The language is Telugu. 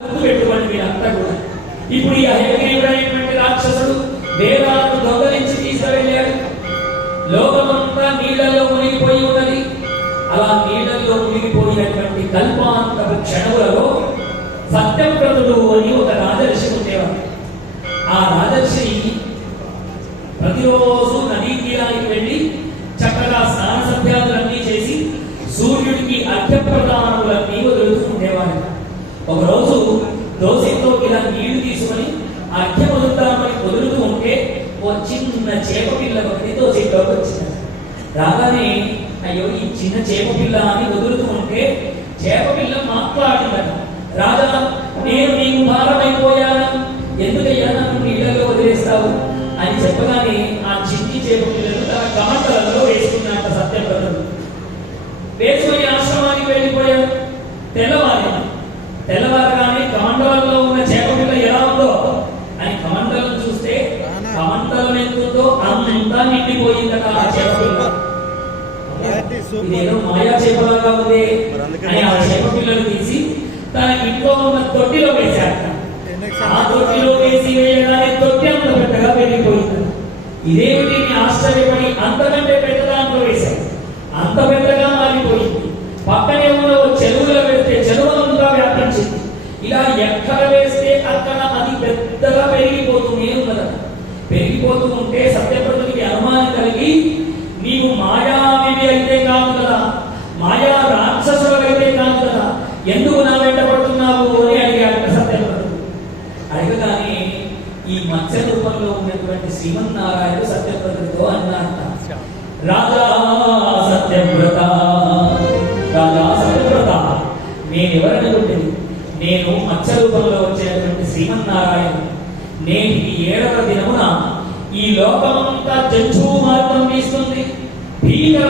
పెట్టుకోండి మీరంతా కూడా. ఇప్పుడు ఈ హయగ్రీవుడైనటువంటి రాక్షసుడు వేదాలను దొంగలించి తీసుకువెళ్ళాడు. లోకమంతా నీళ్లలో మునిగిపోయి ఉన్నది. అలా నీళ్లలో మునిగిపోయినటువంటి కల్పాంతపు క్షణములలో సత్యవ్రతుడు అని ఒక రాజర్షి ఉండేవాడు. ఆ రాజర్షి ప్రతిరోజు నదీ తీరానికి వెళ్ళి చక్కగా స్నాన సభ్యాదులన్నీ చేసి సూర్యుడికి అర్ఘ్యప్రదానములన్నీ వదులుతూ ఉండేవాడు. ఒకరోజు దోసితో ఇలా నీళ్లు తీసుకొని అర్ఘ్యం వదులుతామని వదులుతూ ఉంటే ఓ చిన్న చేప పిల్ల ఒకటి దోసిలోకి వచ్చింది. రాగానే అయ్యో ఈ చిన్న చేప పిల్ల అని వదులుతూ ఉంటే చేప పిల్ల మాట్లాడిందట, రాజా నేను నీకు భారమైపోయాను, ఎందుకయ్యా నన్ను నీళ్ళలో వదిలేస్తావు అని చెప్పగానే ఆ చిన్ని చేప పిల్లలు తన కమండలలో వేసుకున్నాక సత్యవ్రతుడు వేసుకుని ఆశ్రమానికి వెళ్ళిపోయాడు. తెల్లవారగానే కమండలంలో ఉన్న చేప పిల్ల ఎలా ఉందో అని కమండలం చూస్తే కమండలం ఎంతుందో అంతా నిండిపోయిందట ఆ చేప పిల్ల. ఇదేదో మాయా చేపలాగా ఉంది అని ఆ చేప పిల్లలు తీసి తన ఇంట్లో ఉన్న తొట్టిలో వేశాక ఆ తొట్టిలో వేసి వేయగానే తొట్టి అంత పెద్దగా పెరిగిపోయింది. ఇదేమిటి ఆశ్చర్యపడి అంతకంటే పెద్ద దాంట్లో వేశారు, అంత పెద్దగా మారిపోయింది. పక్కనే ఉన్న చెరువులో పెడితే చెరువు అంతా వ్యాపించింది. ఇలా ఎక్కడ వేస్తే అక్కడ అది పెద్దగా పెరిగిపోతూనే ఉన్నదట. పెరిగిపోతూ ఉంటే సత్యవ్రతుడికి అనుమానం కలిగి నీవు మాయావివి అయితే కాదు కదా, మాయా రాక్షసుడు అయితే కాదు కదా, ఎందుకు నా వెంట పడుతున్నావు అని అడిగాడు సత్యవ్రతుడు. అడగగానే ఈ మత్స్య రూపంలో ఉన్నటువంటి శ్రీమన్నారాయణుడు సత్యవ్రతుడితో అన్నాడు, రాజా సత్యవ్రత, రాజా సత్యవ్రత, నేనెవరనుకుంటుంది, నేను మత్స్య రూపంలో వచ్చేటువంటి శ్రీమన్నారాయణుడు. నేటికి 7వ దినమున ఈ లోకమంతా జంతువు మార్గం వీస్తుంది. భీకర